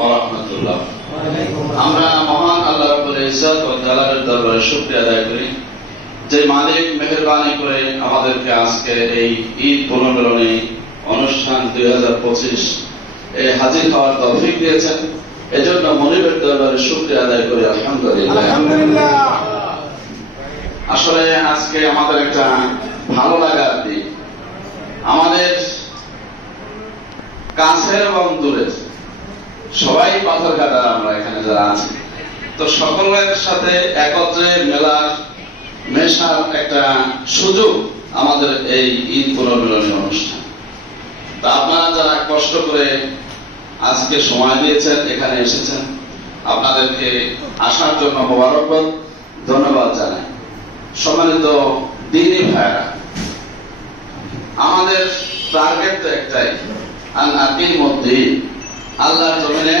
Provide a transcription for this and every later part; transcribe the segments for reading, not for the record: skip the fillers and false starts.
ওয়া রাহমাতুল্লাহ। আমরা মহান আল্লাহ রাব্বুল ইজ্জত ওয়া জালালের দরবারে শুকরিয়া আদায় করি যে মালিক মেহেরবানি করে আমাদেরকে আজকে এই ঈদ পুনর্মিলনী অনুষ্ঠান 2025 হাজির হওয়ার তৌফিক দিয়েছেন। এজন্য মনিবের দরবারে শুকরিয়া আদায় করি আলহামদুলিল্লাহ। আসলে আজকে আমাদের একটা ভালো লাগার দিন। আমাদের কাছের এবং দূরের সবাই পাথর কাটার আমরা এখানে যারা আছি, তো সকলের সাথে একত্রে মেশার একটা সুযোগ আমাদের এই ঈদ পুনর্মিলনী অনুষ্ঠান। তা আপনারা যারা কষ্ট করে আজকে সময় দিয়েছেন, এখানে এসেছেন, আপনাদেরকে আসার জন্য মোবারকবাদ, ধন্যবাদ জানাই। সম্মানিত দ্বীনি ভাইরা, আমাদের টার্গেট তো একটাই, আল্লাহর জমিনে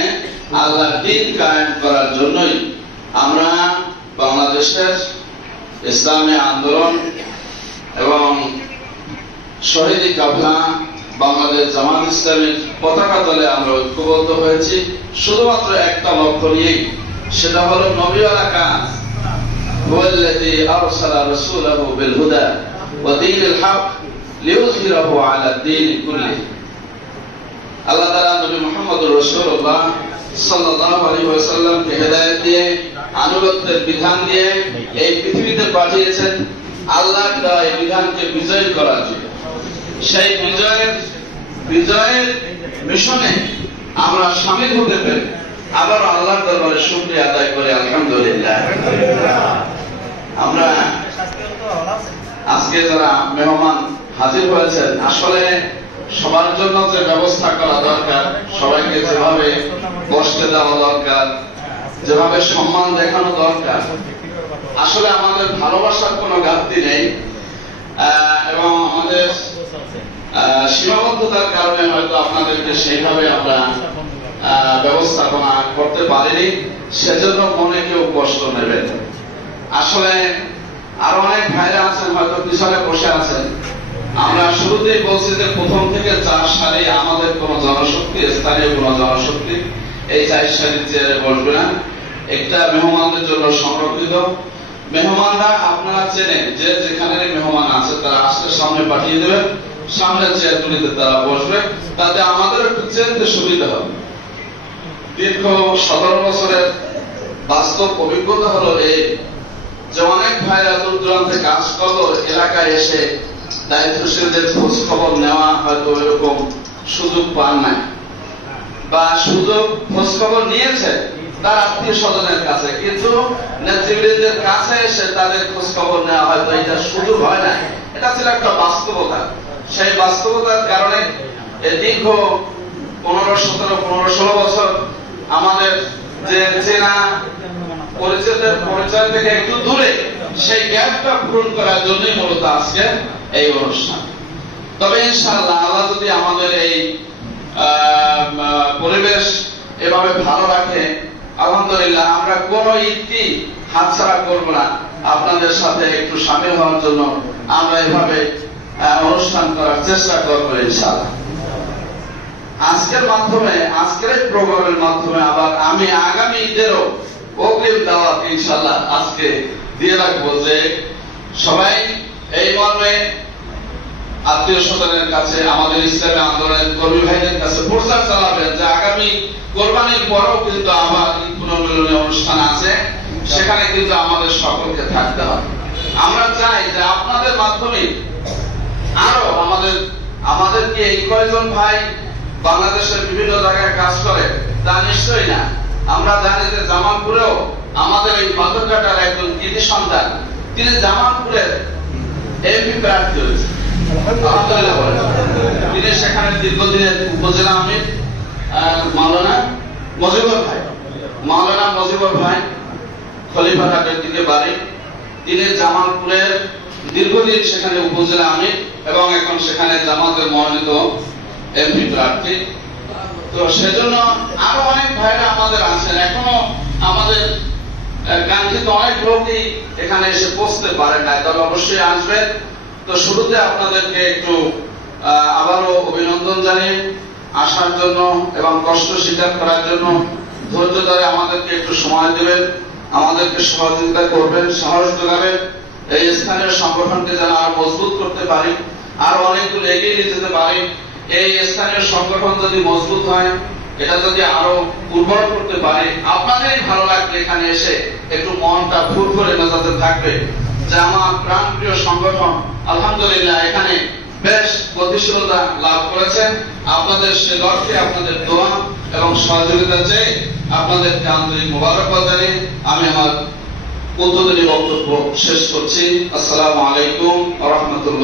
আল্লাহর দ্বীন কায়েম করার জন্যই আমরা বাংলাদেশের ইসলামী আন্দোলন এবং শহীদি কাফলা বাংলাদেশ জামাত ইসলামের পতাকা তলে আমরা ঐক্যবদ্ধ হয়েছি শুধুমাত্র একটা লক্ষ্য নিয়েই, সেটা হলো নবীওয়ালা কাজ। হুয়াল্লাযী আরসালা রাসূলাহু বিল হুদা ওয়া দীনিল হক লিইয়ুযহিরাহু আলা দ্বীনি কুল্লিহি। আল্লাহ তাআলা নবী মুহাম্মদুর রাসূলুল্লাহ সাল্লাল্লাহু আলাইহি ওয়াসাল্লামকে হেদায়েত দিয়ে, আনুগত্যের বিধান দিয়ে এই পৃথিবীতে পাঠিয়েছেন আল্লাহর দেওয়া এই বিধানকে বিজয় করার জন্য। সেই বিজয়ের মিশনে আমরা শামিল হতে পেরে আবার আল্লাহর দরবারে শুকরিয়া আদায় করে আলহামদুলিল্লাহ। আমরা আজকে যারা মেহমান হাজির হয়েছেন, আসলে সবার জন্য যে ব্যবস্থা করা দরকার, সবাইকে যেভাবে বসতে দেওয়া দরকার, যেভাবে সম্মান দেখানো দরকার, আসলে আমাদের ভালোবাসার কোনো ঘাটতি নেই এবং আমাদের সীমাবদ্ধতার কারণে হয়তো আপনাদেরকে সেইভাবে আমরা ব্যবস্থাপনা করতে পারিনি, সেজন্য মনে কেউ কষ্ট নেবেন। আসলে আরো অনেক ভাইরা আছেন হয়তো পিছনে বসে আছেন। আমরা শুরুতেই বলছি যে প্রথম থেকে 4 সালে আমাদের কোন জনশক্তি, স্থানীয় কোন জনশক্তি এই 4 সারির চেয়ারে বসবে না। একটা মেহমানদের জন্য সংরক্ষিত। মেহমানরা আপনারা চেনেন, যে যেখানে মেহমান আছে তারা আসলে সামনে পাঠিয়ে দেবেন, সামনের চেয়ারগুলিতে তারা বসবে, তাতে আমাদের একটু চেনতে সুবিধা হবে। দীর্ঘ 17 বছরের বাস্তব অভিজ্ঞতা হলো এই যে অনেক ভাইরা দূর দূরান্তে কাজ করলো, এলাকায় এসে দায়িত্বশীলদের খোঁজ খবর নেওয়া হয়তো এরকম সুযোগ পান নাই, বা সুযোগ খোঁজ খবর নিয়েছে তার আত্মীয় স্বজনের কাছে, কিন্তু নেতৃবৃন্দের কাছে এসে তাদের খোঁজ খবর নেওয়া হয়তো এটা সুযোগ হয় না। এটা ছিল একটা বাস্তবতা। সেই বাস্তবতার কারণে দীর্ঘ 15-16 বছর আমাদের যে চেনা পরিচয় থেকে একটু দূরে, সেই গ্যাপটা পূরণ করার জন্যই মূলত আজকে এই অনুষ্ঠান। তবে ইনশাআল্লাহ আল্লাহ যদি আমাদের এই পরিবেশ এভাবে ভালো রাখে, আলহামদুলিল্লাহ আমরা কোন ঈদকে হাতছাড়া করব না। আপনাদের সাথে একটু শামিল হওয়ার জন্য আমরা এভাবে অনুষ্ঠান করার চেষ্টা করবো ইনশাআল্লাহ। আজকের মাধ্যমে, আজকের এই প্রোগ্রামের মাধ্যমে আবার আমি আগামী ঈদেরও অগ্রিম দাওয়াত ইনশাআল্লাহ আজকে দিয়ে রাখবো, যে সবাই এই মর্মে আত্মীয় স্বজনের কাছে, আমাদের ইসলামী আন্দোলনের কর্মী ভাইদের কাছে প্রচার চালাবেন যে আগামী কোরবানির পরেও কিন্তু আবার ঈদ পুনর্মিলনী অনুষ্ঠান আছে, সেখানে কিন্তু আমাদের সকলকে থাকতে হবে। আমরা চাই যে আপনাদের মাধ্যমে আরো আমাদেরকে এই কয়জন ভাই বাংলাদেশের বিভিন্ন জায়গায় কাজ করে তা নিশ্চয়ই না। আমরা জানি যে জামালপুরেও আমাদের এই পাথরঘাটার একজন কৃতি সন্তান, তিনি জামালপুরের এমপি প্রার্থী হয়েছে, তিনি সেখানে দীর্ঘদিনের উপজেলা আমির মাওলানা মজিবর ভাই খলিফাঘাটের দিকে বাড়ি, তিনি জামালপুরের দীর্ঘদিন সেখানে উপজেলা আমির এবং এখন সেখানে জামাতের মনোনীত এমপি প্রার্থী। তো সেজন্য আরো অনেক ভাইরা আমাদের আছেন, এখনো আমাদের কাঙ্ক্ষিত অনেক লোকই এখানে এসে পৌঁছতে পারেন না, তবে অবশ্যই আসবেন। তো শুরুতে আপনাদেরকে একটু আবারও অভিনন্দন জানিয়ে আসার জন্য এবং কষ্ট স্বীকার করার জন্য ধৈর্য ধরে আমাদেরকে একটু সময় দেবেন, আমাদেরকে সহযোগিতা করবেন, সাহস যোগাবেন। এই স্থানীয় সংগঠনকে যেন আরো মজবুত করতে পারি, আরো অনেকগুলো এগিয়ে নিয়ে যেতে পারি। এই স্থানীয় সংগঠন যদি মজবুত হয়, এটা যদি আরো উর্বর করতে পারি, আপনাদেরই ভালো লাগবে এখানে এসে, একটু মনটা ফুরফুরে মেজাজে থাকবে যে আমার প্রাণপ্রিয় সংগঠন আলহামদুলিল্লাহ এখানে বেশ গতিশীলতা লাভ করেছে। আপনাদের সে লক্ষ্যে আপনাদের দোয়া এবং সহযোগিতা চেয়ে আপনাদেরকে আন্তরিক মোবারকবাদ জানিয়ে আমি আমার উদ্বোধনী বক্তব্য শেষ করছি। আসসালামু আলাইকুম ওয়া রাহমাতুল্লাহ।